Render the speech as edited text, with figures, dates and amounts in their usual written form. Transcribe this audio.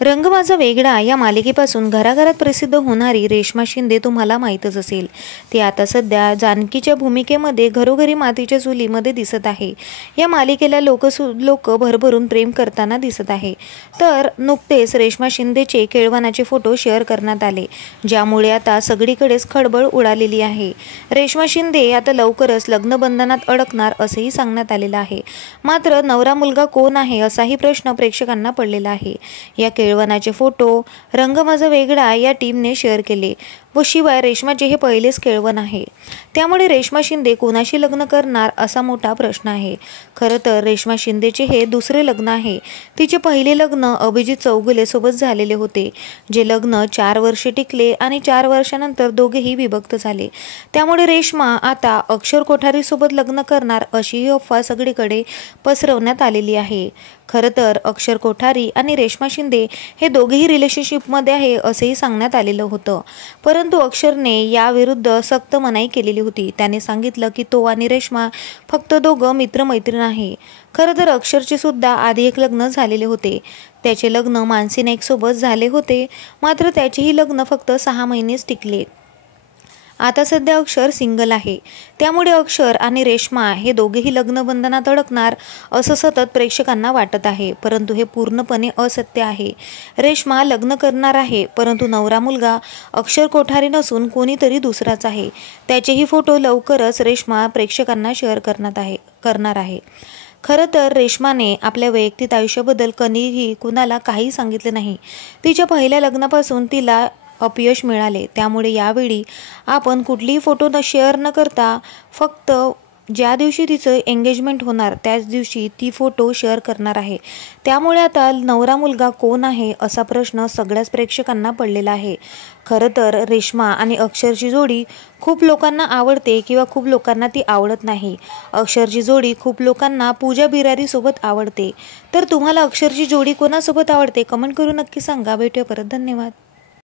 रंग माझा वेगळा या मालिकेपासून घराघरात प्रसिद्ध होणारी रेश्मा शिंदे तुम्हाला माहीतच असेल। ती आता सध्या जानकीच्या भूमिकेमध्ये घरोघरी मातीच्या चुलीमध्ये दिसत आहे। या मालिकेला लोक भरभरून प्रेम करताना दिसत आहे। तर नुकतेच रेश्मा शिंदेचे केळवणाचे फोटो शेअर करण्यात आले, ज्यामुळे आता सगळीकडेच खळबळ उडालेली आहे। रेश्मा शिंदे आता लवकरच लग्नबंधनात अडकणार असेही सांगण्यात आलेलं आहे। मात्र नवरा मुलगा कोण आहे असाही प्रश्न प्रेक्षकांना पडलेला आहे। या केळवणाचे फोटो रंग माझा वेगळा या टीमने शेअर केले व शिवाय रेश्माचे हे पहिलेच केळवण आहे, त्यामुळे रेश्मा शिंदे कोणाशी लग्न करणार असा मोठा प्रश्न आहे। खरं तर रेश्मा शिंदेचे हे दुसरे लग्न आहे। तिचे पहिले लग्न अभिजित चौगुले सोबत झालेले होते, जे लग्न 4 वर्षे टिकले आणि 4 वर्षानंतर दोघेही विभक्त झाले। त्यामुळे रेश्मा आता अक्षर कोठारी सोबत लग्न करणार अशी अफवा सगळीकडे पसरवण्यात आलेली आहे। खरं तर अक्षर कोठारी आणि रेश्मा शिंदे हे दोघेही रिलेशनशिपमध्ये आहे असेही सांगण्यात आलेलं होतं, परंतु अक्षरने याविरुद्ध सक्त मनाई केलेली होती। त्याने सांगितलं की तो आणि रेश्मा फक्त दोघं मित्रमैत्रीण आहे। खरं तर अक्षरचे सुद्धा आधी एक लग्न झालेले होते। त्याचे लग्न मानसी नाईक सोबत झाले होते, मात्र त्याचेही लग्न फक्त 6 महिनेच टिकले। आता सध्या अक्षर सिंगल आहे, त्यामुळे अक्षर आणि रेश्मा हे दोघेही लग्नबंधनात अडकणार असं सतत प्रेक्षकांना वाटत आहे, परंतु हे पूर्णपणे असत्य आहे। रेश्मा लग्न करणार आहे, परंतु नवरा मुलगा अक्षर कोठारी नसून कोणीतरी दुसराच आहे। त्याचेही फोटो लवकरच रेश्मा प्रेक्षकांना शेअर करणार आहे। खरं तर रेश्माने आपल्या वैयक्तिक आयुष्याबद्दल कधीही कुणाला काही सांगितले नाही। तिच्या पहिल्या लग्नापासून तिला अपयश मिळाले, त्यामुळे यावेळी आपण कुठलीही फोटो शेअर न करता फक्त ज्या दिवशी तिचं एंगेजमेंट होणार त्याच दिवशी ती फोटो शेअर करणार आहे। त्यामुळे आता नवरा मुलगा कोण आहे असा प्रश्न सगळ्याच प्रेक्षकांना पडलेला आहे। खरं तर रेश्मा आणि अक्षरची जोडी खूप लोकांना आवडते किंवा खूप लोकांना ती आवडत नाही। अक्षरची जोडी खूप लोकांना पूजा बिरारी सोबत आवडते। तर तुम्हाला अक्षरची जोडी कोणासोबत आवडते कमेंट करून नक्की सांगा। भेटूया परत, धन्यवाद।